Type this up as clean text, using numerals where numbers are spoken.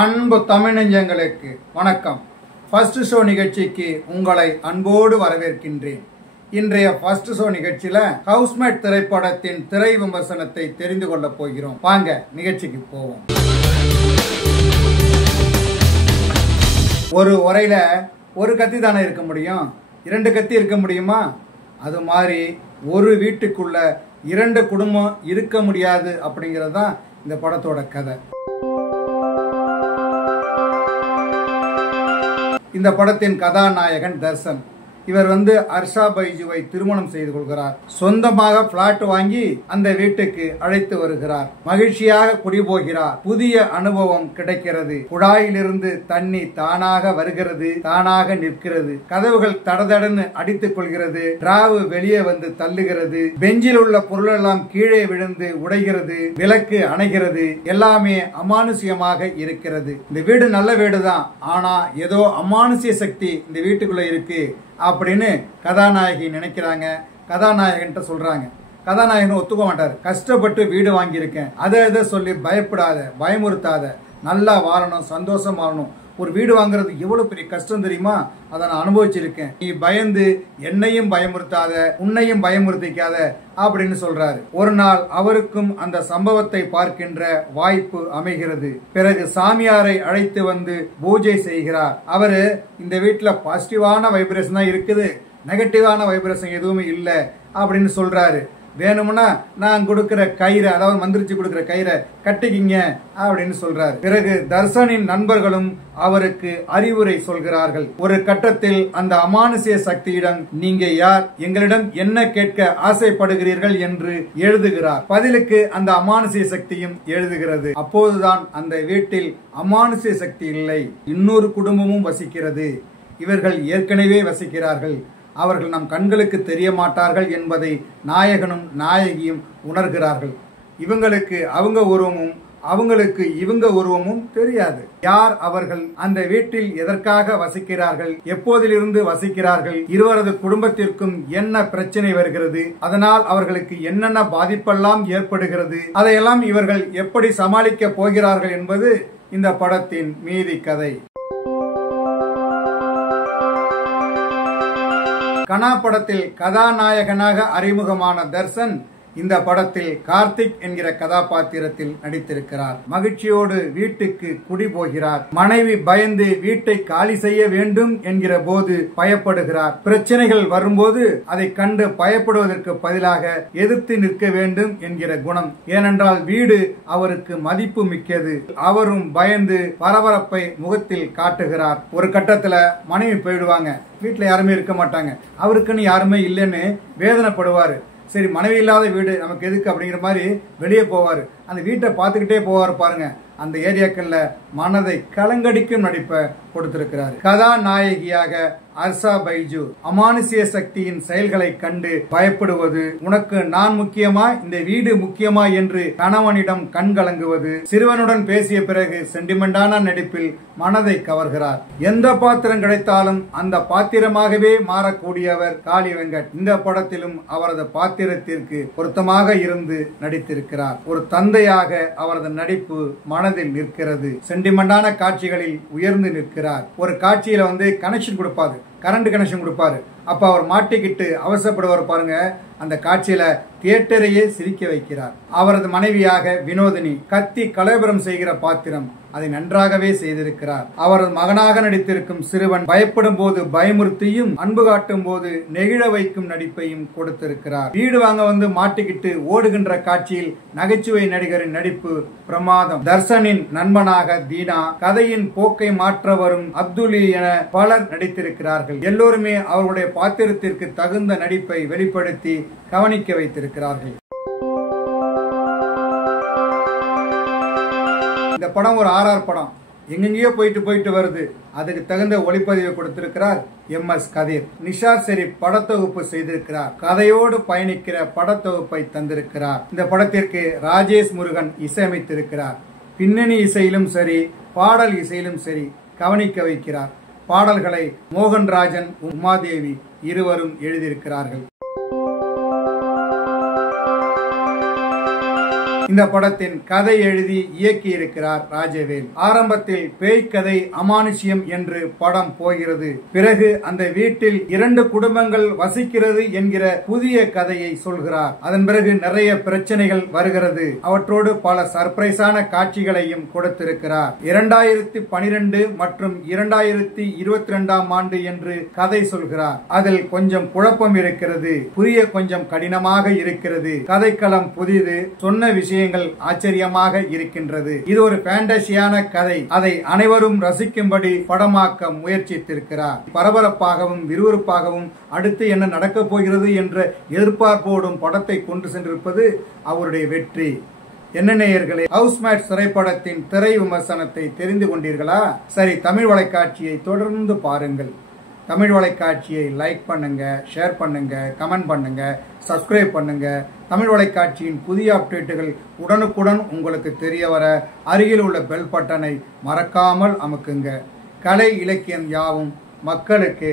அன்பு தமிழ் நெஞ்சங்களுக்கு வணக்கம். ஃபர்ஸ்ட் ஷோ நிகழ்ச்சிக்கு உங்களை அன்போடு வரவேற்கின்றேன். இன்றைய ஃபர்ஸ்ட் ஷோ நிகழ்ச்சியில ஹவுஸ்மேட் திரைப்படத்தின் திரை விமர்சனத்தை தெரிந்து கொள்ள போகிறோம். வாங்க நிகழ்ச்சிக்கு போவோம். ஒரு உரையில ஒரு கத்தி தானே இருக்க முடியும், இரண்டு கத்தி இருக்க முடியுமா? அது மாதிரி ஒரு வீட்டுக்குள்ள இரண்டு குடும்பம் இருக்க முடியாது அப்படிங்கிறது தான் இந்த படத்தோட கதை. இந்த படத்தின் கதாநாயகன் தர்சன். இவர் ஹர்ஷா பைஜுவை திருமணம் செய்து கொள்கிறார். சொந்தமாக பிளாட் வாங்கி அந்த வீட்டுக்கு அழைத்து வருகிறார். மகிழ்ச்சியாக குடிபோகிறார். புதிய அனுபவம் கிடைக்கிறது. குழாயிலிருந்து தண்ணி தானாக வருகிறது, தானாக நிற்கிறது. கதவுகள் தடதடன்னு அடித்துக் கொள்கிறது. டிராவு வெளியே வந்து தள்ளுகிறது. பெஞ்சில் உள்ள பொருளெல்லாம் கீழே விழுந்து உடைகிறது. விளக்கு அணைகிறது. எல்லாமே அமானுஷ்யமாக இருக்கிறது. இந்த வீடு நல்ல வீடுதான், ஆனா ஏதோ அமானுஷ்ய சக்தி இந்த வீட்டுக்குள்ள இருக்கு அப்படின்னு கதாநாயகி நினைக்கிறாங்க. கதாநாயகன் சொல்றாங்க. கதாநாயகன் ஒத்துக்க மாட்டார். கஷ்டப்பட்டு வீடு வாங்கியிருக்கேன், அதை சொல்லி பயப்படாத, பயமுறுத்தாத, நல்லா வாழணும், சந்தோஷம் வாழணும். ஒரு வீடு வாங்குறது எவ்வளவு பெரிய கஷ்டம் தெரியுமா? அதை நான் அனுபவிச்சிருக்கேன். நீ பயந்து என்னையும் பயமுறுத்தாத, உன்னையும் பயமுறுத்திக்காத அப்படின்னு சொல்றாரு. ஒரு நாள் அவருக்கும் அந்த சம்பவத்தை பார்க்கின்ற வாய்ப்பு அமைகிறது. பிறகு சாமியாரை அழைத்து வந்து பூஜை செய்கிறார். அவரு இந்த வீட்டுல பாசிட்டிவான வைப்ரேஷன் தான் இருக்குது, நெகட்டிவான வைப்ரேஷன் எதுவுமே இல்லை அப்படின்னு சொல்றாரு. வேணும்னா நான் கொடுக்கிற கயிறை, அதாவது மந்திரிச்சு கொடுக்கிற கயிறை கட்டிக்கிங்க அப்படின்னு சொல்றாரு. பிறகு தர்சனின் நண்பர்களும் அவருக்கு அறிவுரை சொல்கிறார்கள். ஒரு கட்டத்தில் அந்த அமானுஷ்ய சக்தியிடம் நீங்க யார், எங்களிடம் என்ன கேட்க ஆசைப்படுகிறீர்கள் என்று எழுதுகிறார். பதிலுக்கு அந்த அமானுஷ்ய சக்தியும் எழுதுகிறது. அப்போதுதான் அந்த வீட்டில் அமானுஷ்ய சக்தி இல்லை, இன்னொரு குடும்பமும் வசிக்கிறது. இவர்கள் ஏற்கனவே வசிக்கிறார்கள். அவர்கள் நம் கண்களுக்கு தெரிய மாட்டார்கள் என்பதை நாயகனும் நாயகியும் உணர்கிறார்கள். இவங்களுக்கு அவங்க உருவமும் அவங்களுக்கு இவங்க உருவமும் தெரியாது. யார் அவர்கள், அந்த வீட்டில் எதற்காக வசிக்கிறார்கள், எப்போதிலிருந்து வசிக்கிறார்கள், இருவரது குடும்பத்திற்கும் என்ன பிரச்சனை வருகிறது, அதனால் அவர்களுக்கு என்னென்ன பாதிப்பெல்லாம் ஏற்படுகிறது, அதையெல்லாம் இவர்கள் எப்படி சமாளிக்க போகிறார்கள் என்பது இந்த படத்தின் மீதி கதை. கனா படத்தில் கதாநாயகனாக அறிமுகமான தர்சன் இந்த படத்தில் கார்த்திக் என்கிற கதாபாத்திரத்தில் நடித்திருக்கிறார். மகிழ்ச்சியோடு வீட்டுக்கு குடி போகிறார். மனைவி பயந்து வீட்டை காலி செய்ய வேண்டும் என்கிற போது பயப்படுகிறார். பிரச்சனைகள் வரும்போது அதை கண்டு பயப்படுவதற்கு பதிலாக எதிர்த்து நிற்க வேண்டும் என்கிற குணம். ஏனென்றால் வீடு அவருக்கு மதிப்பு மிக்கது. அவரும் பயந்து பரபரப்பை முகத்தில் காட்டுகிறார். ஒரு கட்டத்துல மனைவி போயிடுவாங்க, வீட்டுல யாருமே இருக்க மாட்டாங்க. அவருக்குன்னு யாருமே இல்லைன்னு வேதனைப்படுவாரு. சரி, மனைவி இல்லாத வீடு நமக்கு எதுக்கு அப்படிங்கிற மாதிரி வெளியே போவாரு. அந்த வீட்டை பார்த்துக்கிட்டே போவாரு. பாருங்க, அந்த ஏரியாக்கள்ல மனதை கலங்கடிக்கும் நடிப்பை கொடுத்திருக்கிறார். கதாநாயகியாக ஹர்ஷா பைஜு அமானுஷ்ய சக்தியின் செயல்களை கண்டு பயப்படுவது, உனக்கு நான் முக்கியமா, இந்த வீடு முக்கியமா என்று கணவனிடம் கண் கலங்குவது, சிறுவனுடன் பேசிய பிறகு சென்டிமெண்டான நடிப்பில் மனதை கவர்கிறார். எந்த பாத்திரம் கிடைத்தாலும் அந்த பாத்திரமாகவே மாறக்கூடியவர் காளி வெங்கட். இந்த படத்திலும் அவரது பாத்திரத்திற்கு பொருத்தமாக இருந்து நடித்திருக்கிறார். ஒரு தந்தையாக அவரது நடிப்பு மனதில் நிற்கிறது. சென்டிமெண்டான காட்சிகளில் உயர்ந்து நிற்கிறார். ஒரு காட்சியில கனெக்ஷன் கொடுப்பாரு, கரண்ட் கனெக்ஷன் கொடுப்பாரு. அப்ப அவர் மாட்டிக்கிட்டு அவசரப்படுவார். பாருங்க, அந்த காட்சியில தியேட்டரையே சிரிக்க வைக்கிறார். அவரது மனைவியாக வினோதினி கத்தி கலவரம் செய்கிற பாத்திரம் அதை நன்றாகவே செய்திருக்கிறார். அவரது மகனாக நடித்திருக்கும் சிறுவன் பயப்படும் போது பயமுறுத்தியும் அன்பு காட்டும் போது நெகிழ வைக்கும் நடிப்பையும் கொடுத்திருக்கிறார். வீடு வாங்க மாட்டிக்கிட்டு ஓடுகின்ற காட்சியில் நகைச்சுவை நடிகரின் நடிப்பு பிரமாதம். தர்சனின் நண்பனாக தீனா, கதையின் போக்கை மாற்ற வரும் அப்துல்லி என பலர் நடித்திருக்கிறார்கள். எல்லோருமே அவர்களுடைய பாத்திரத்திற்கு தகுந்த நடிப்பை வெளிப்படுத்தி கவனிக்க வைத்திருக்கிறார்கள். இந்த படம் ஒரு ஆர்ஆர் படம். எங்கெங்கயோ போயிட்டு வருது. அதுக்கு தகுந்த ஒளிப்பதிவை கொடுத்திருக்கிறார் MS கதிர். நிஷார் ஷெரீப் படத்தொகுப்பு செய்திருக்கிறார். கதையோடு பயணிக்கிற படத்தொகுப்பை தந்திருக்கிறார். இந்த படத்திற்கு ராஜேஷ் முருகன் இசையமைத்திருக்கிறார். பின்னணி இசையிலும் சரி, பாடல் இசையிலும் சரி கவனிக்க வைக்கிறார். பாடல்களை மோகன்ராஜன், உமாதேவி இருவரும் எழுதியிருக்கிறார்கள். இந்த படத்தின் கதை எழுதி இயக்கி இருக்கிறார் ராஜவேல். ஆரம்பத்தில் பேய் கதை அமானுஷ்யம் என்று படம் போகிறது. பிறகு அந்த வீட்டில் 2 குடும்பங்கள் வசிக்கிறது என்கிற புதிய கதையை சொல்கிறார். அதன் பிறகு நிறைய பிரச்சனைகள் வருகிறது. அவற்றோடு பல சர்ப்ரைஸான காட்சிகளையும் கொடுத்திருக்கிறார். 2012 மற்றும் 2022 ஆண்டு என்று கதை சொல்கிறார். அதில் கொஞ்சம் குழப்பம் இருக்கிறது. புரிய கொஞ்சம் கடினமாக இருக்கிறது. கதைக்களம் புதிது. சொன்ன விஷயங்கள் ஆச்சரியமாக இருக்கின்றது. இது ஒரு ஃபேண்டசியான கதை. அதை அனைவரும் ரசிக்கும்படி படமாக்க முயற்சித்திருக்கிறார். பரபரப்பாகவும் விறுவிறுப்பாகவும் அடுத்து என்ன நடக்கப் போகிறது என்ற எதிர்பார்ப்போடும் படத்தை கொண்டு சென்றிருப்பது அவருடைய வெற்றி. என்ன நேயர்களே, ஹவுஸ்மேட்ஸ் திரைப்படத்தின் திரை விமர்சனத்தை தெரிந்து கொண்டீர்களா? சரி, தமிழ் வலைக்காட்சியை தொடர்ந்து பாருங்கள். தமிழ் வலைக்காட்சியை லைக் பண்ணுங்க, ஷேர் பண்ணுங்க, கமெண்ட் பண்ணுங்க, சப்ஸ்கிரைப் பண்ணுங்க. தமிழ் வலைக்காட்சியின் புதிய அப்டேட்டுகள் உடனுக்குடன் உங்களுக்கு தெரிய வர அருகில் உள்ள பெல் பட்டனை மறக்காமல் அமுக்குங்க. கலை இலக்கியம் யாவும் மக்களுக்கு.